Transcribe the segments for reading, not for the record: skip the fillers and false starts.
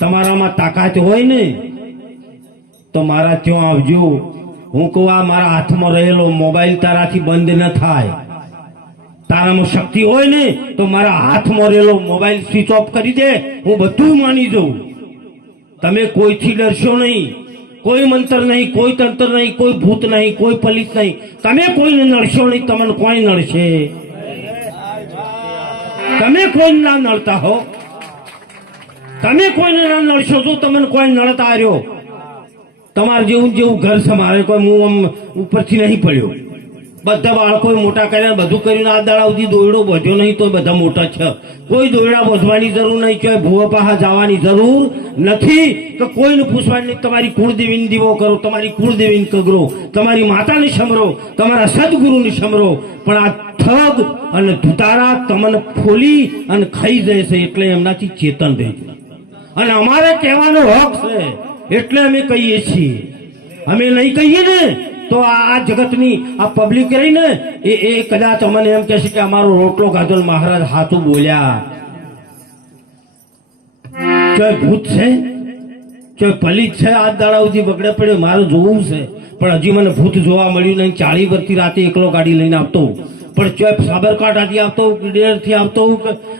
તમારામાં તાકાત હોય ને તો મારા ત્યાં આવજો. હું કહું આ મારા હાથમાં રહેલો મોબાઈલ તારાથી બંધ ન થાય. તારામાં શક્તિ હોય ને તો મારા હાથમાં રહેલો મોબાઈલ સ્વિચ ઓફ કરી દે, હું બધું માની જાઉં. તમે કોઈથી ડરશો નહીં, કોઈ મંત્ર નહીં, કોઈ તંત્ર નહીં, કોઈ ભૂત નહીં, કોઈ પલિત નહીં. તમે કોઈને નડશો નહીં, તમને કોઈ નડશે? તમે કોઈ ના નડતા હો, તમે કોઈને ના નડશો તો તમને કોઈ નડતા આવ્યો. તમારે જેવું જેવું ઘર છે મારે, કોઈ હું આમ ઉપરથી નહીં પડ્યો. બધા બાળકો મોટા કર્યા, બધું કર્યું. આ દાડા સુધી દોયડો બધ્યો નહીં તો બધા મોટા છે. કોઈ દોયડા બોધવાની જરૂર નહીં, કોઈ ભૂવા પાહા જવાની જરૂર નથી, કે કોઈને પૂછવાની નહીં. તમારી કુળદેવીને દીવો કરો, તમારી કુળદેવીને કગરો, તમારી માતાને સમરો, તમારા સદગુરુને સમરો. પણ આ ઠગ અને ધુતારા તમને ફોલી અને ખાઈ જાય છે, એટલે એમનાથી ચેતન રહેજો. અને અમારે કહેવાનો હક છે એટલે અમે કહીએ છીએ. અમે નહીં કહીએ ને તો આ જગતની આ પબ્લિક રહી ને એ કદાચ અમને એમ કહેશે કે અમારો રોટલો ખાધો મહારાજ હાથું બોલ્યા. ચોય ભૂત છે, ચોય પલિત છે, આ દાડા સુધી બગડે પડ્યો. મારે જોવું છે પણ હજી મને ભૂત જોવા મળ્યું નહીં. 40 વર્ષથી રાતે એકલો ગાડી લઈને આવતો, પણ ચોય સાબરકાંઠાથી આવતો, ડેરથી આવતો,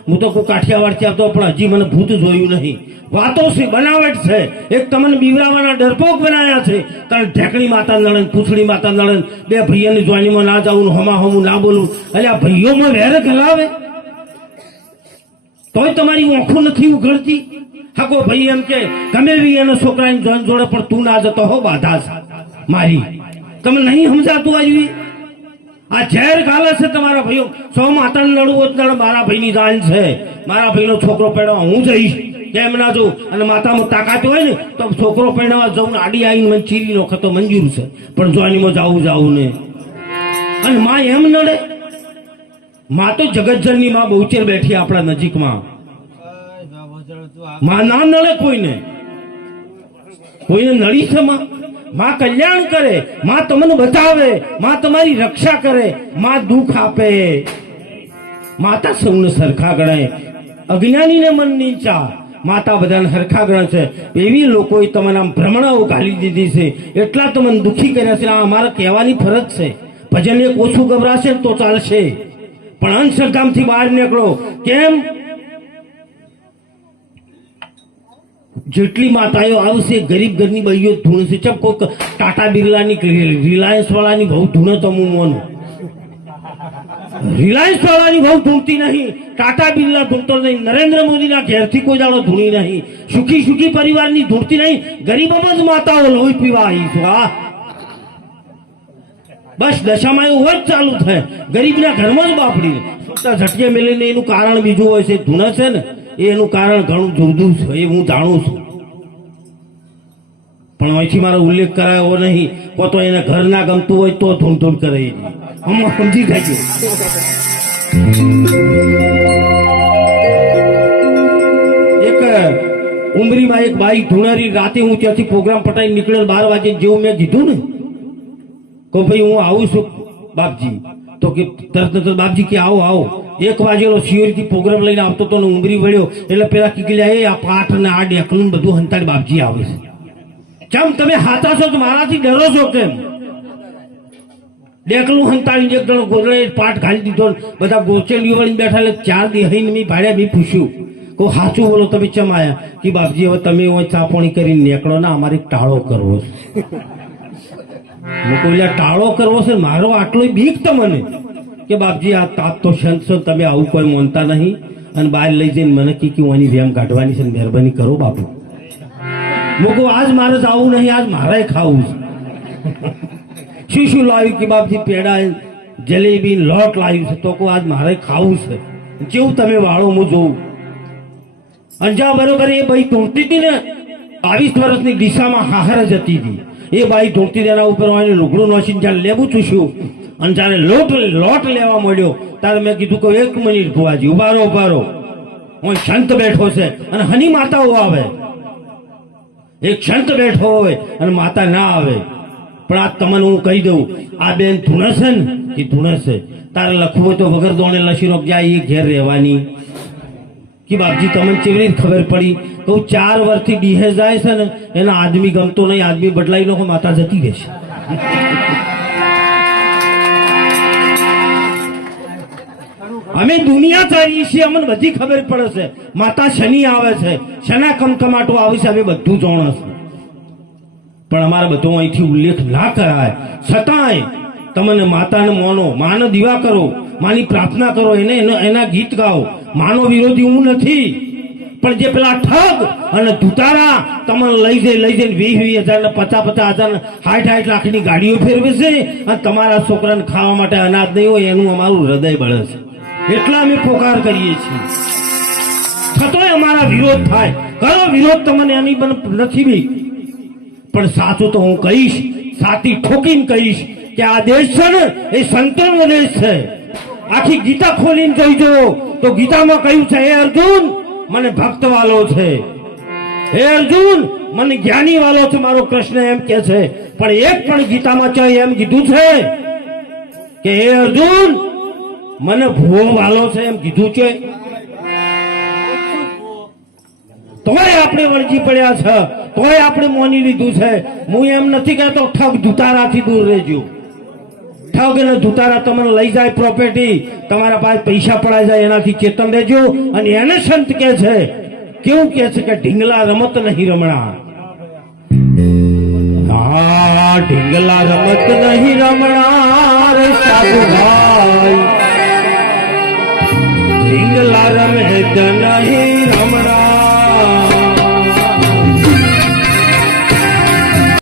હું તો કોઈ કાઠિયાવાડથી આવતો, પણ હજી મને ભૂત જોયું નહીં. વાતો છે, બનાવટ છે. એક તમને બીવરાવાના ડરપોક બનાવ્યા છે. કારણ ઢેકણી માતા નળન, પૂછડી માતા નળન, બે ભાઈઓની જોઈનીમાં ના જાવું, હમા હમું ના બોલવું. એટલે આ ભાઈઓમાં વેર ગલાવે તોય તમારી ઓંખું નથી ઉઘડતી. હાકો ભાઈ એમ કે ગમે બી એના છોકરાની જોઈન જોડે, પણ તું ના જતો હો, બાધા મારી. તમે નહીં સમજાતું આવી. આ ઝેર ગાલે છે તમારા ભાઈઓ. સૌ માતાને લડવું જ મારા ભાઈની જાન છે. મારા ભાઈનો છોકરો પેડવા હું જઈશ, કેમ ના જોઉં? અને માતામાં તાકાત હોય ને તો છોકરો પહેરવા જવું, આડી આવીને મને ચીરી નો ખતો મંજૂર છે, પણ જોઈનીમાં જાવું ને. અને માં એમ નડે? માં તો જગતજનની માં બહુચેર બેઠી આપણા નજીકમાં. માં ના નડે કોઈને, કોઈને નડી છે માં? માં કલ્યાણ કરે, માં તમને બચાવે, માં તમારી રક્ષા કરે, માં દુઃખ આપે. માતા સૌને સરખા ગણે, અજ્ઞાનીને મન નીચા. માતા બધાને સરખા ગણે છે. એવી લોકોએ તમને આમ ભ્રમણાઓ ઘાલી દીધી છે, એટલા તમને દુઃખી કર્યા છે. આ અમારે કહેવાની ફરજ છે. ભજન એક ઓછું ગભરાશે તો ચાલશે, પણ અંશકામથી બહાર નીકળો. કેમ? જેટલી માતાઓ આવશે ગરીબ ઘરની બહીઓ ધૂણશે. ચમ કોઈ ટાટા બિરલાની, રિલાયન્સ વાળાની બહુ ધૂણે તો હું મોનું. રિલાયન્સ વાળાની બહુ ધૂણતી નહીં, ટાટા બિરલા ધૂણતો નહીં, નરેન્દ્ર મોદીના ઘેરથી કોઈ દાડો ધૂણી નહીં, સુખી સુખી પરિવારની ધૂણતી નહીં. ગરીબોમાં જ માતાઓ લોહી પીવા આવી છું. આ બસ દશામાં એવું જ ચાલુ થાય. ગરીબના ઘરમાં જ બાપડી ઝટકે મેળીને એનું કારણ બીજું હોય છે. ધૂણે છે ને એનું કારણ ઘણું જુદું છે, એ હું જાણું છું. પણ અહીંથી મારો ઉલ્લેખ કરાયો નહીં. કો તો એને ઘર ના ગમતું હોય તો ધૂણ કરે. હમણાં સમજી જાય. એક ઉમરીમાં એક બાઈ ધૂણારી, રાતે હું ત્યાંથી પ્રોગ્રામ પટાઈ નીકળેલ 12 વાગે જેવું મેં કીધું ને, કહું ભાઈ હું આવું છું બાપજી. તો કે તરત બાપજી કે આવો આવો. 1 વાગેલો સિયોરિટી પ્રોગ્રામ લઈને આવતો તો ઉમરી વળ્યો એટલે પેલા કીકલ્યા એ આ પાઠ ને આ ડેકલું બધું હંતાડી બાપજી આવે છે. ચમ તમે હાથા છો તો મારાથી ડરો છો કેમ? ડેકલું હંતાડીને એક જણો ગોદડે પાઠ ઘાલી દીધો, બધા ગોચેલીઓ વળીને બેઠા. એટલે 4 દી હઈને મેં ભાડ્યા. મેં પૂછ્યું કહું સાચું બોલો તમે ચમ આયા? કે બાપજી હવે તમે ચાપોણી કરીને નીકળો ને, અમારે ટાળો કરવો છે. હું કહું ટાળો કરવો છે? મારો આટલો બીક તમને કે બાપજી આ તાપ તો સંત છો, તમે આવું કોઈ માનતા નહીં. અને બહાર લઈ જઈને મને કે ઓની વેમ કાઢવાની છે, મહેરબાની કરો બાપુ. હું કહું આજ મારે જ આવું નહીં, આજ મારે ખાવું છે. શું લાવ્યું? કે બાપજી પેડા, જલેબી, લોટ લાવ્યું છે. તો કહું આજ મારે ખાવું છે. જેવું તમે વાળો હું જોઉં. અંજા બરોબર એ ભાઈ ધૂણતી હતી ને, 22 વર્ષની દિશામાં હાહર જ હતી. એ બાઈ ધૂણતી તેના ઉપર લુગડું નોસીને જ્યારે લેવું ચૂસ્યું અને જ્યારે લોટ લેવા મળ્યો ત્યારે મેં કીધું કે 1 મિનિટ ભુવાજી ઉભારો. હું સંત બેઠો છે અને હની માતાઓ આવે. એક સંત બેઠો હોય અને માતા ના આવે. પણ આ તમને હું કહી દઉં, આ બેન ધૂણે છે ને, એ ધૂણે છે. તારે લખવું તો વગર દોણે લસીનો ક્યાં એ ઘેર રહેવાની. કે બાપજી તમને કેવી રીતે ખબર પડી? કહું 4 વર્ષથી ડીહે જાય છે ને એના આદમી ગમતો નહીં, આદમી બદલાઈ નો માતા જતી રહેશે. અમે દુનિયા ચાલીએ છીએ, અમને બધી ખબર પડે છે. માતા શનિ આવે છે, શના કમકમાટો આવે છે, અમે બધું જાણે છે. પણ અમારે બધો અહીંથી ઉલ્લેખ ના કરાય. છતાંય તમને માતાને માનો, માનો દીવા કરો, માની પ્રાર્થના કરો, એના ગીત ગાઓ. માનો વિરોધી હું નથી, પણ જે પેલા ઠગ અને ધુતારા તમને લઈ જઈને 20,000 ને 50,000 ને 60 લાખની ગાડીઓ ફેરવે છે અને તમારા છોકરાને ખાવા માટે અનાજ નહીં હોય, એનું અમારું હૃદય બળે છે. એટલા અમે પોકાર કરીએ છીએ. છતોય અમારા વિરોધ થાય. કરો વિરોધ, તમને એની નથી બી, પણ સાચું તો હું કહીશ, સાચી ઠોકીને કહીશ કે આ દેશ છે ને એ સંતોનો દેશ છે. આખી ગીતા ખોલીને જોઈજો તો ગીતામાં કહ્યું છે, હે અર્જુન મને ભક્ત વાલો છે, હે અર્જુન મને જ્ઞાની વાલો છે, મારો કૃષ્ણ એમ કે છે. પણ એક પણ ગીતામાં ચાહે એમ કીધું છે કે હે અર્જુન મને ભૂવો વાલો છે, એમ કીધું છે? તોય આપણે વળગી પડ્યા છે, તોય આપણે મોની લીધું છે. હું એમ નથી કહેતો ઠગ ધુતારાથી દૂર રહેજો. ઠગ અને ધુતારા તમને લઈ જાય પ્રોપર્ટી, તમારા પાસે પૈસા પડાઈ જાય, એનાથી ચેતન રહેજો. અને એને સંત કે છે, કેવું કે છે કે ઢીંગલા રમત નહીં રમણા. હા, ઢીંગલા રમત નહીં રમણા રે સાધુ ભાઈ, ઢીંગલા રમત નહીં રમણા.